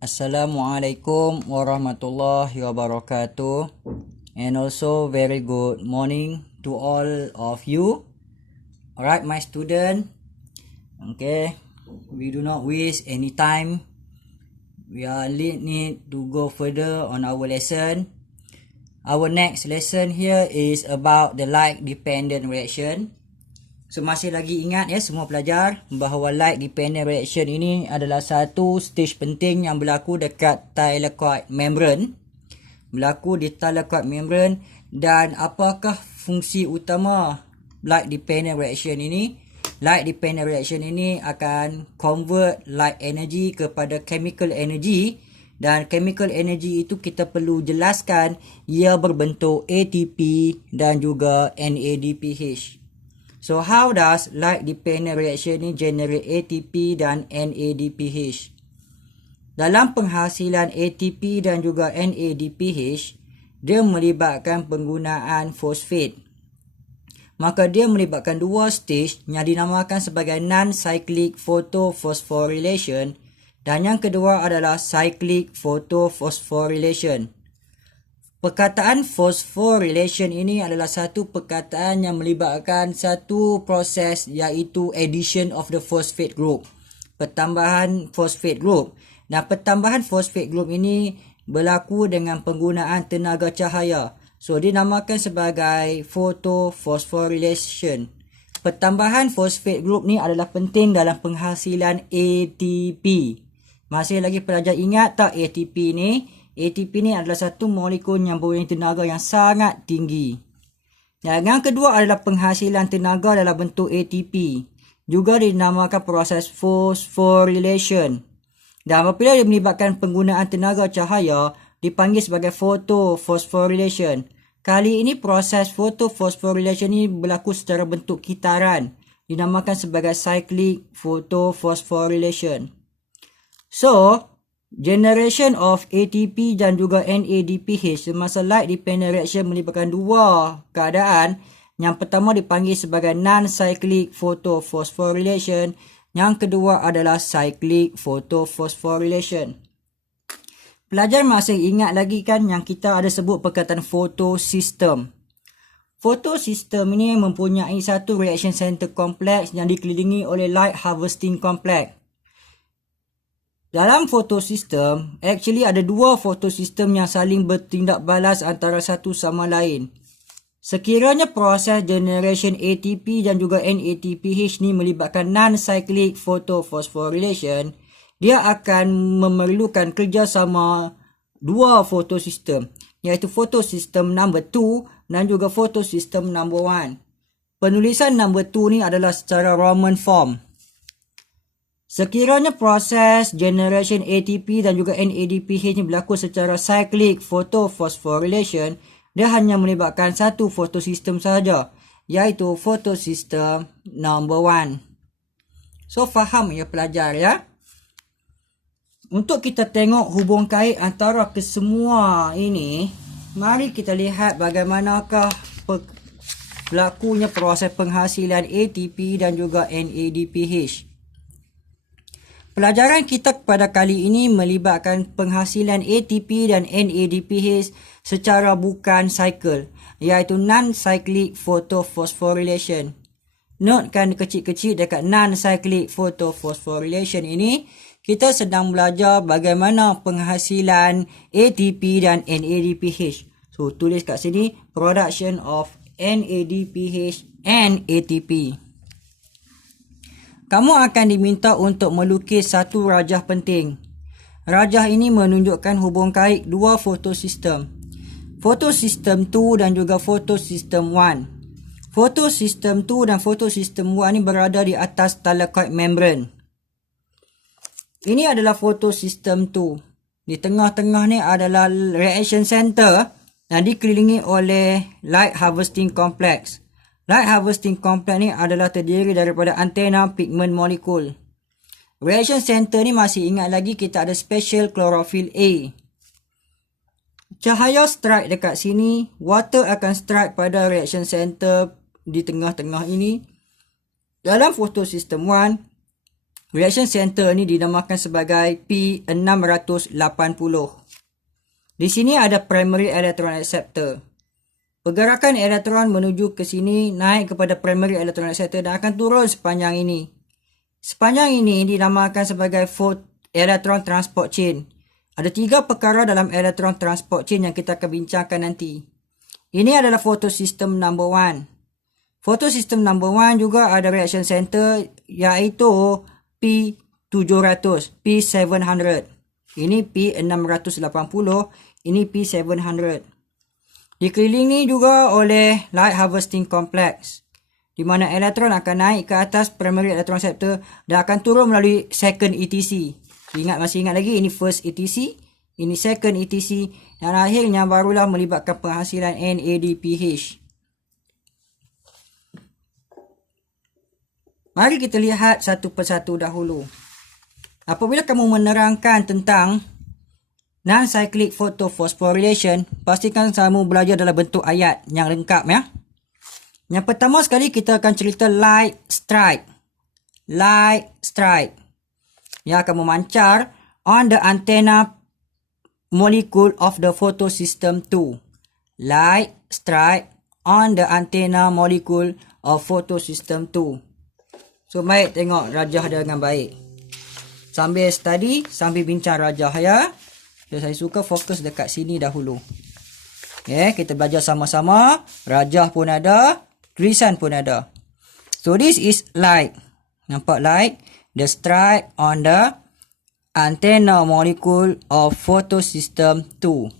Assalamualaikum warahmatullahi wabarakatuh, and also very good morning to all of you. Alright, my student. Okay, we do not waste any time. We are need to go further on our lesson. Our next lesson here is about the light dependent reaction. So masih lagi ingat ya semua pelajar bahawa light dependent reaction ini adalah satu stage penting yang berlaku dekat thylakoid membrane. Berlaku di thylakoid membrane, dan apakah fungsi utama light dependent reaction ini? Light dependent reaction ini akan convert light energy kepada chemical energy, dan chemical energy itu kita perlu jelaskan ia berbentuk ATP dan juga NADPH. So how does light dependent reaction ni generate ATP dan NADPH? Dalam penghasilan ATP dan juga NADPH, dia melibatkan penggunaan fosfat. Maka dia melibatkan dua stage yang dinamakan sebagai non-cyclic photophosphorylation, dan yang kedua adalah cyclic photophosphorylation. Perkataan phosphorylation ini adalah satu perkataan yang melibatkan satu proses, iaitu addition of the phosphate group, pertambahan phosphate group. Dan pertambahan phosphate group ini berlaku dengan penggunaan tenaga cahaya. So dinamakan sebagai photophosphorylation. Pertambahan phosphate group ni adalah penting dalam penghasilan ATP. Masih lagi pelajar ingat tak ATP ni? ATP ni adalah satu molekul yang mempunyai tenaga yang sangat tinggi. Dan yang kedua adalah penghasilan tenaga dalam bentuk ATP. Juga dinamakan proses phosphorylation. Dan apabila dia melibatkan penggunaan tenaga cahaya, dipanggil sebagai photophosphorylation. Kali ini proses photophosphorylation ini berlaku secara bentuk kitaran. Dinamakan sebagai cyclic photophosphorylation. So, generation of ATP dan juga NADPH semasa light dependent reaction melibatkan dua keadaan. Yang pertama dipanggil sebagai non-cyclic photophosphorylation. Yang kedua adalah cyclic photophosphorylation. Pelajar masih ingat lagi kan yang kita ada sebut perkataan photosystem. Photosystem ini mempunyai satu reaction center complex yang dikelilingi oleh light harvesting complex. Dalam photosystem, actually ada dua photosystem yang saling bertindak balas antara satu sama lain. Sekiranya proses generation ATP dan juga NADPH ni melibatkan non-cyclic photophosphorylation, dia akan memerlukan kerjasama dua photosystem, iaitu photosystem number 2 dan juga photosystem number 1. Penulisan number 2 ni adalah secara Roman form. Sekiranya proses generation ATP dan juga NADPH ni berlaku secara cyclic photophosphorylation, dia hanya melibatkan satu photosystem sahaja, iaitu photosystem number 1. So faham ya pelajar ya? Untuk kita tengok hubung kait antara kesemua ini, mari kita lihat bagaimanakah berlakunya proses penghasilan ATP dan juga NADPH. Pelajaran kita pada kali ini melibatkan penghasilan ATP dan NADPH secara bukan cycle, iaitu non-cyclic photophosphorylation. Notekan kecil-kecil dekat non-cyclic photophosphorylation ini, kita sedang belajar bagaimana penghasilan ATP dan NADPH. So, tulis kat sini, production of NADPH and ATP. Kamu akan diminta untuk melukis satu rajah penting. Rajah ini menunjukkan hubung kait dua photosystem. Photosystem 2 dan juga photosystem 1. Photosystem 2 dan photosystem 1 ini berada di atas thylakoid membrane. Ini adalah photosystem 2. Di tengah-tengah ni adalah reaction center dan dikelilingi oleh light harvesting complex. Light harvesting complex ni adalah terdiri daripada antena pigment molekul. Reaction center ni masih ingat lagi kita ada special chlorophyll A. Cahaya strike dekat sini, water akan strike pada reaction center di tengah-tengah ini. Dalam photosystem 1, reaction center ni dinamakan sebagai P680. Di sini ada primary electron acceptor. Pergerakan elektron menuju ke sini naik kepada primary electron acceptor dan akan turun sepanjang ini. Sepanjang ini dinamakan sebagai electron transport chain. Ada 3 perkara dalam electron transport chain yang kita akan bincangkan nanti. Ini adalah photosystem number 1. Photosystem number 1 juga ada reaction center iaitu P700, P700. Ini P680, ini P700. Dikelilingi juga oleh light harvesting complex, di mana elektron akan naik ke atas primary electron acceptor dan akan turun melalui second ETC. Masih ingat lagi, ini first ETC, ini second ETC, dan akhirnya barulah melibatkan penghasilan NADPH. Mari kita lihat satu persatu dahulu. Apabila kamu menerangkan tentang non-cyclic photophosphorylation, pastikan kamu belajar dalam bentuk ayat yang lengkap ya. Yang pertama sekali kita akan cerita light strike. Light strike yang akan memancar on the antenna molecule of the photosystem 2. Light strike on the antenna molecule of photosystem 2. So baik, tengok rajah dengan baik. Sambil study, sambil bincang rajah ya. Saya suka fokus dekat sini dahulu. Okay, kita belajar sama-sama. Rajah pun ada, tulisan pun ada. So this is light. Nampak light? The strike on the antenna molecule of photosystem 2.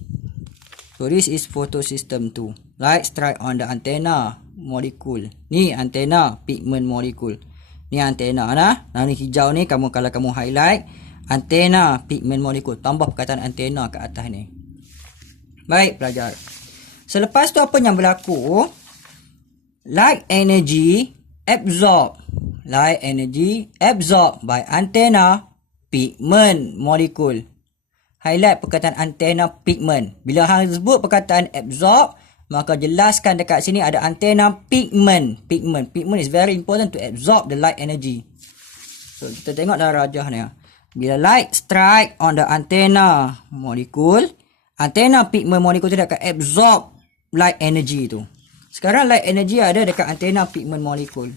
So this is photosystem 2. Light strike on the antenna molecule. Ni antenna pigment molecule. Ni antenna nah. Nah ni hijau ni kalau kamu highlight antenna pigment molecule, tambah perkataan antenna ke atas ni. Baik pelajar. Selepas tu apa yang berlaku? Light energy absorb. Light energy absorb by antenna pigment molecule. Highlight perkataan antenna pigment. Bila hang sebut perkataan absorb, maka jelaskan dekat sini ada antenna pigment. Pigment is very important to absorb the light energy. So kita tengok dalam rajah ni. Bila light strike on the antenna molecule, antenna pigment molecule tu akan absorb light energy tu. Sekarang light energy ada dekat antenna pigment molecule.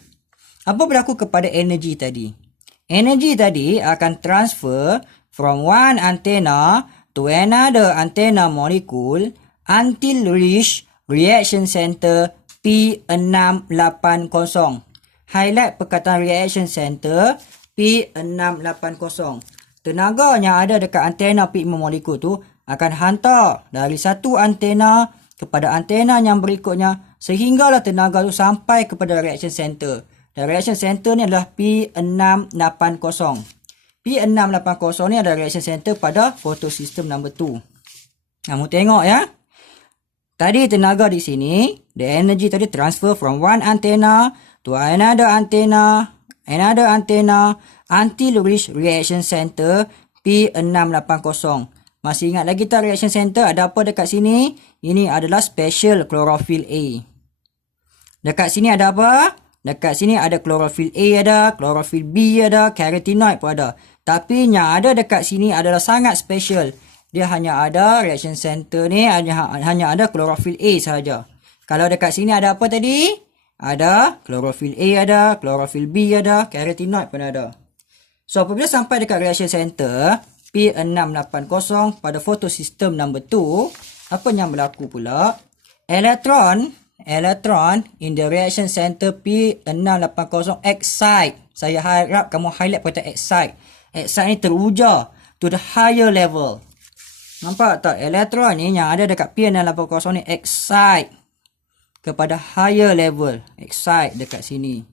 Apa berlaku kepada energy tadi? Energy tadi akan transfer from one antenna to another antenna molecule until reach reaction center P680. Highlight perkataan reaction center P680. Tenaga yang ada dekat antena pigment molecule tu akan hantar dari satu antena kepada antena yang berikutnya sehinggalah tenaga tu sampai kepada reaction center. Dan reaction center ni adalah P680. P680 ni adalah reaction center pada photosystem number 2. Kamu tengok ya. Tadi tenaga di sini, the energy tadi transfer from one antenna to another antenna until reach reaction center P680. Masih ingat lagi tak reaction center ada apa dekat sini? Ini adalah special chlorophyll A. Dekat sini ada apa? Dekat sini ada chlorophyll A ada, chlorophyll B ada, carotenoid pun ada. Tapi yang ada dekat sini adalah sangat special. Dia hanya ada reaction center ni hanya ada chlorophyll A sahaja. Kalau dekat sini ada apa tadi? Ada chlorophyll A ada, chlorophyll B ada, carotenoid pun ada. So apabila sampai dekat reaction center P680 pada photosystem number 2, apa yang berlaku pula? Elektron in the reaction center P680 excite. Saya harap kamu highlight kata excite. Excite ni teruja to the higher level. Nampak tak? Elektron ni yang ada dekat P680 ni excite kepada higher level. Excite dekat sini.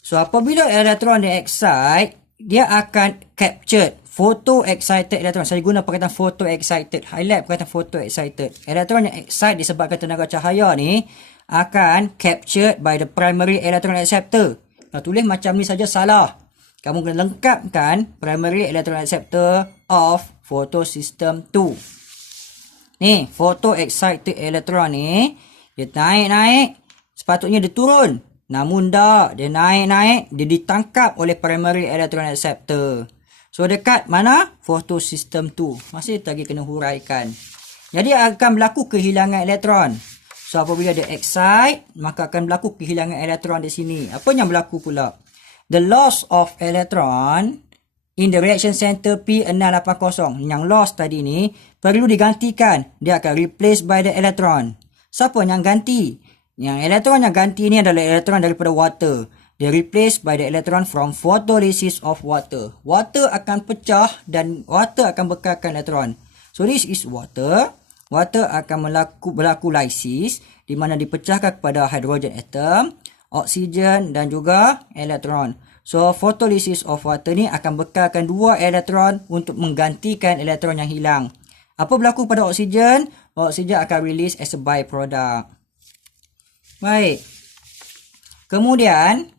So apabila elektron ni excite, dia akan captured photo excited elektron. Saya guna perkataan photo excited. Highlight perkataan photo excited. Elektron yang excite disebabkan tenaga cahaya ni akan captured by the primary electron acceptor. Kalau tulis macam ni saja salah. Kamu kena lengkapkan primary electron acceptor of photosystem 2. Ni, photo excited elektron ni, dia naik-naik, sepatutnya dia turun. Namun tak, dia naik-naik, dia ditangkap oleh primary electron acceptor. So dekat mana? Photosystem tu. Masih lagi kena huraikan. Jadi akan berlaku kehilangan elektron. So apabila dia excite, maka akan berlaku kehilangan elektron di sini. Apa yang berlaku pula? The loss of electron in the reaction center P680. Yang loss tadi ni perlu digantikan. Dia akan replace by the electron. Siapa yang ganti? Yang elektron yang ganti ni adalah elektron daripada water. Dia replace by the electron from photolysis of water. Water akan pecah dan water akan bekalkan elektron. So this is water. Water akan berlaku lysis di mana dipecahkan kepada hydrogen atom, oksigen dan juga elektron. So photolysis of water ni akan bekalkan dua elektron untuk menggantikan elektron yang hilang. Apa berlaku pada oksigen? Oksigen akan release as a byproduct. Baik. Kemudian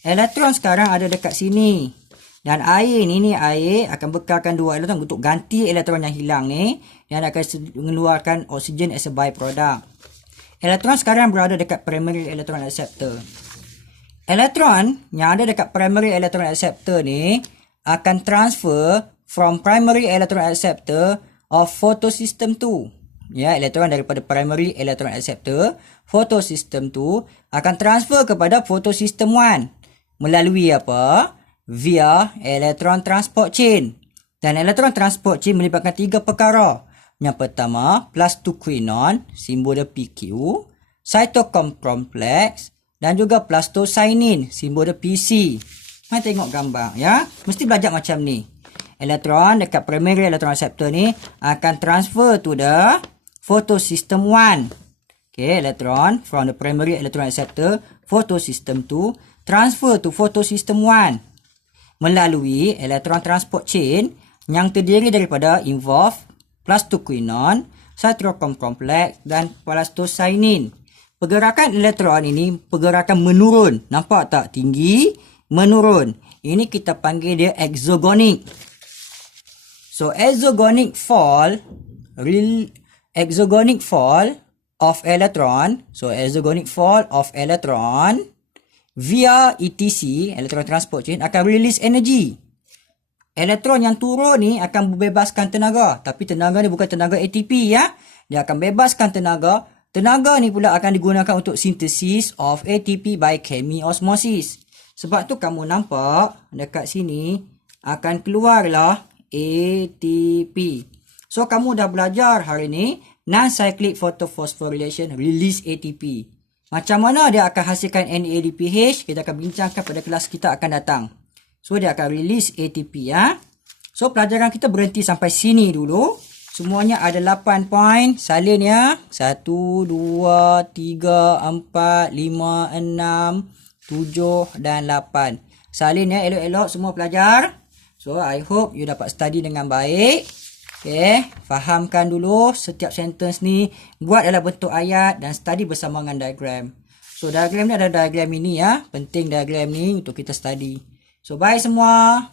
elektron sekarang ada dekat sini. Dan air ni air akan bekalkan dua elektron untuk ganti elektron yang hilang ni. Dan akan mengeluarkan oksigen as a byproduct. Elektron sekarang berada dekat primary electron acceptor. Elektron yang ada dekat primary electron acceptor ni akan transfer from primary electron acceptor of photosystem 2. Ya, elektron daripada primary electron acceptor photosystem 2 akan transfer kepada photosystem 1. Melalui apa? Via electron transport chain. Dan electron transport chain melibatkan tiga perkara. Yang pertama, plus 2 quinone, simbol dia PQ, cytochrome complex dan juga plastocyanin, simbol dia PC. Mari tengok gambar ya. Mesti belajar macam ni. Elektron dekat primary electron acceptor ni akan transfer to the photosystem 1. Okay, electron from the primary electron acceptor photosystem 2 transfer to photosystem 1 melalui electron transport chain yang terdiri daripada involve plus 2 quinone, cytochrome complex dan plastocyanin. Pergerakan elektron ini pergerakan menurun. Nampak tak? Tinggi, menurun. Ini kita panggil dia exogonic. So exogonic fall of electron. So exogonic fall of electron via ETC, electron transport chain, akan release energy. Elektron yang turun ni akan membebaskan tenaga. Tapi tenaga ni bukan tenaga ATP ya. Dia akan bebaskan tenaga. Tenaga ni pula akan digunakan untuk synthesis of ATP by chemiosmosis. Sebab tu kamu nampak dekat sini akan keluarlah ATP. So kamu dah belajar hari ni non-cyclic photophosphorylation release ATP. Macam mana dia akan hasilkan NADPH? Kita akan bincangkan pada kelas kita akan datang. So dia akan release ATP ya. So pelajaran kita berhenti sampai sini dulu. Semuanya ada 8 poin. Salin ya. 1, 2, 3, 4, 5, 6, 7 dan 8. Salin ya elok-elok semua pelajar. So I hope you dapat study dengan baik. Okay. Fahamkan dulu setiap sentence ni. Buat dalam bentuk ayat dan study bersama dengan diagram. So diagram ni ada diagram ini ya. Penting diagram ni untuk kita study. So bye semua.